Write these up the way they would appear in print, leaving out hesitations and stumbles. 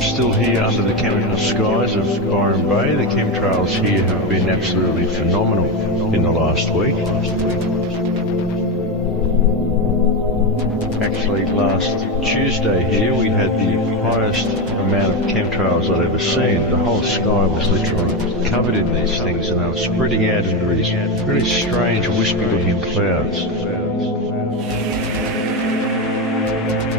I'm still here under the chemical skies of Byron Bay. The chemtrails here have been absolutely phenomenal in the last week. Actually, last Tuesday here we had the highest amount of chemtrails I'd ever seen. The whole sky was literally covered in these things, and they were spreading out into these really strange wispy-looking clouds.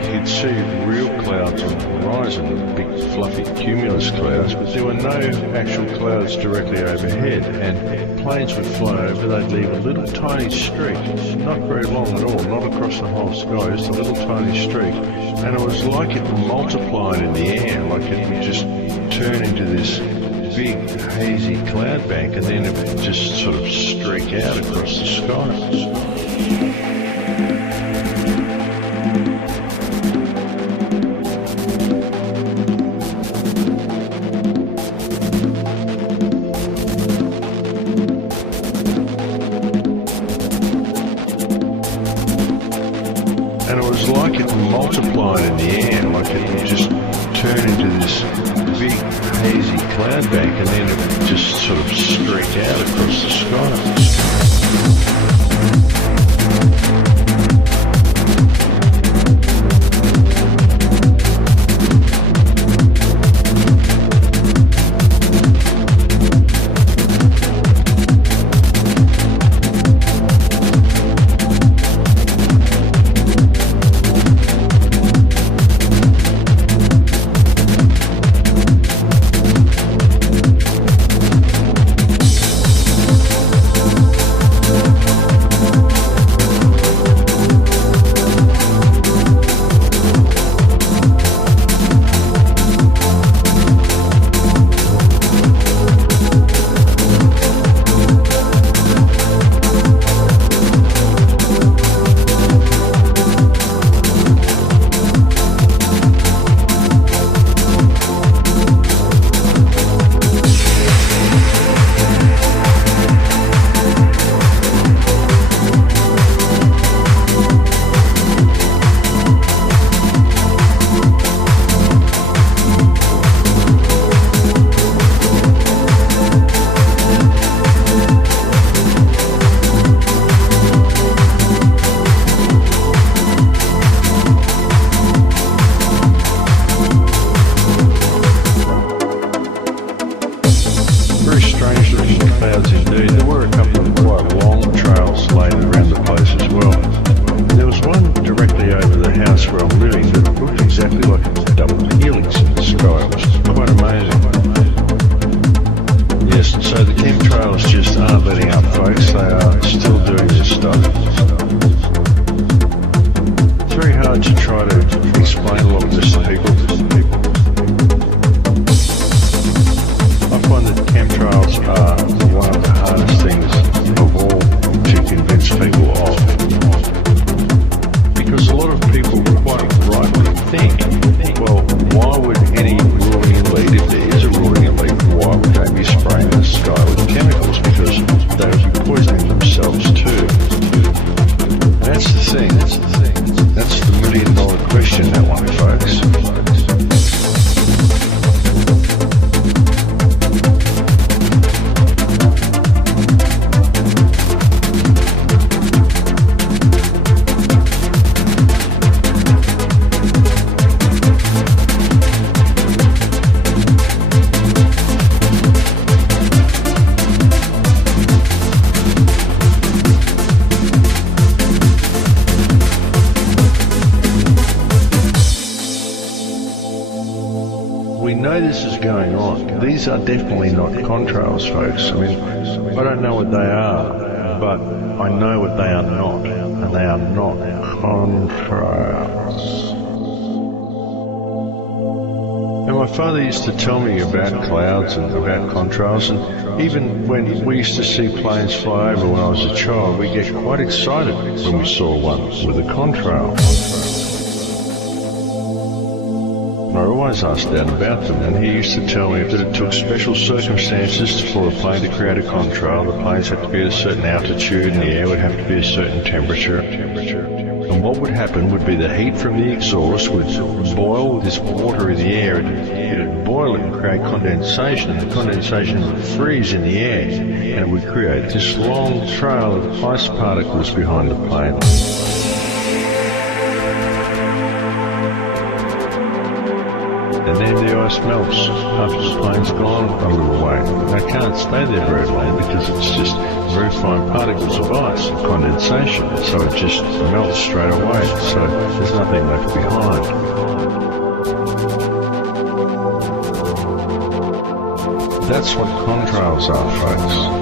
You could see real clouds on the horizon, big fluffy cumulus clouds, but there were no actual clouds directly overhead, and planes would fly over, they'd leave a little tiny streak, not very long at all, not across the whole sky, just a little tiny streak, and it was like it multiplied in the air, like it would just turn into this big hazy cloud bank, and then it would just sort of streak out across the sky. Multiplied in the air, like it would just turn into this big hazy cloud bank, and then it would just sort of streak out across the sky. These are definitely not contrails, folks. I mean, I don't know what they are, but I know what they are not, and they are not contrails. And my father used to tell me about clouds and about contrails, and even when we used to see planes fly over when I was a child, we get quite excited when we saw one with a contrail. I always asked Dad about them, and he used to tell me that it took special circumstances for a plane to create a contrail. The planes had to be at a certain altitude, and the air would have to be a certain temperature. And what would happen would be the heat from the exhaust would boil this water in the air, it would boil it and create condensation, and the condensation would freeze in the air, and it would create this long trail of ice particles behind the plane. And then the ice melts after the plane's gone a little way. They can't stay there very long because it's just very fine particles of ice, condensation, so it just melts straight away, so there's nothing left behind. That's what contrails are, folks.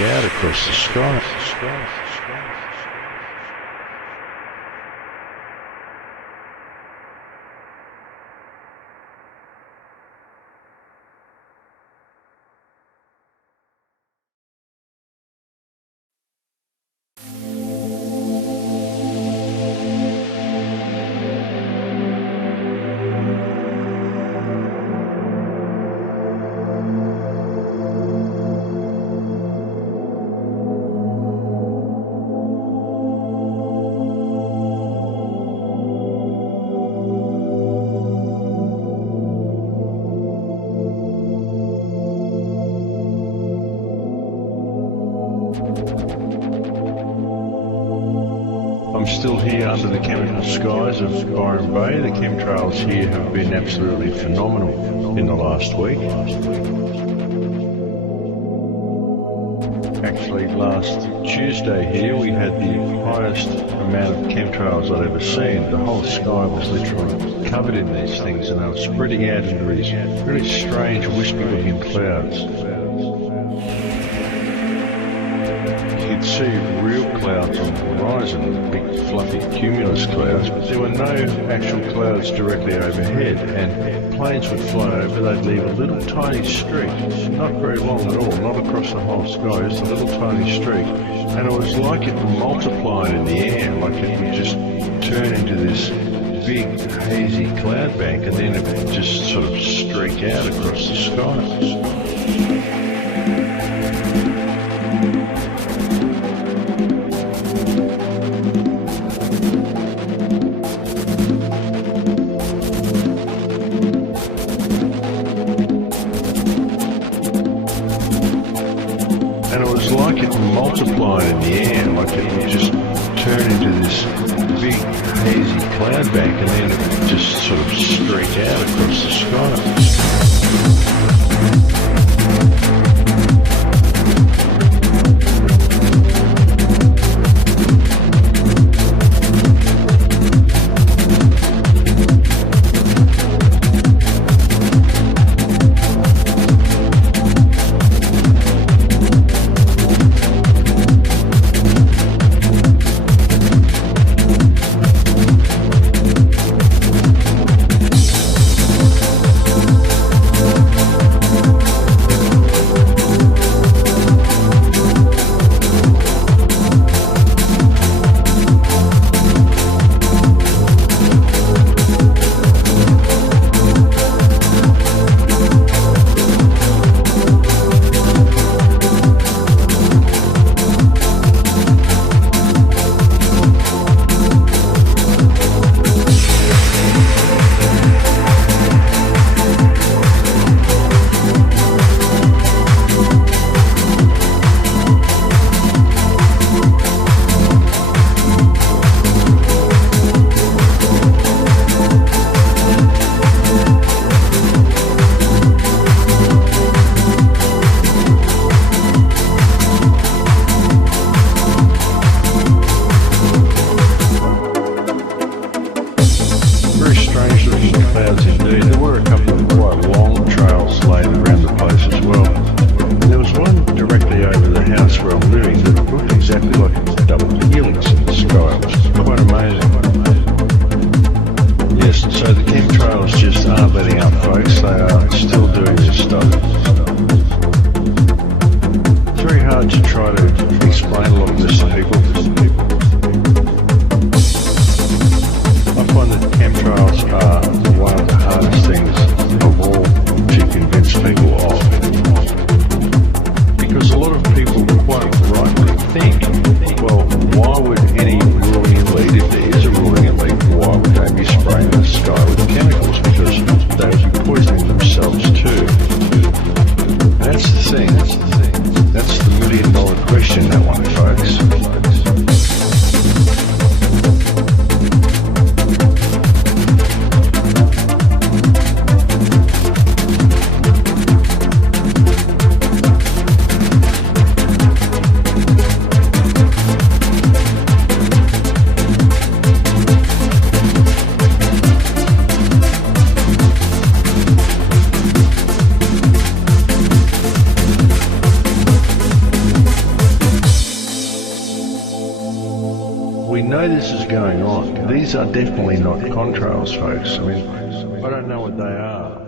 Out across the sky. I'm still here under the chemical skies of Byron Bay. The chemtrails here have been absolutely phenomenal in the last week. Actually, last Tuesday here we had the highest amount of chemtrails I'd ever seen. The whole sky was literally covered in these things, and they were spreading out into these really strange wispy-looking clouds. You'd see real clouds on the horizon, big fluffy cumulus clouds, but there were no actual clouds directly overhead, and planes would fly over, they'd leave a little tiny streak, not very long at all, not across the whole sky, just a little tiny streak, and it was like it multiplied in the air, like it would just turn into this big hazy cloud bank, and then it would just sort of streak out across the sky. Multiplied in the air, like it would just turn into this big hazy cloud bank, and then it would just sort of streak out across the sky. This is going on. These are definitely not contrails, folks. I mean, I don't know what they are.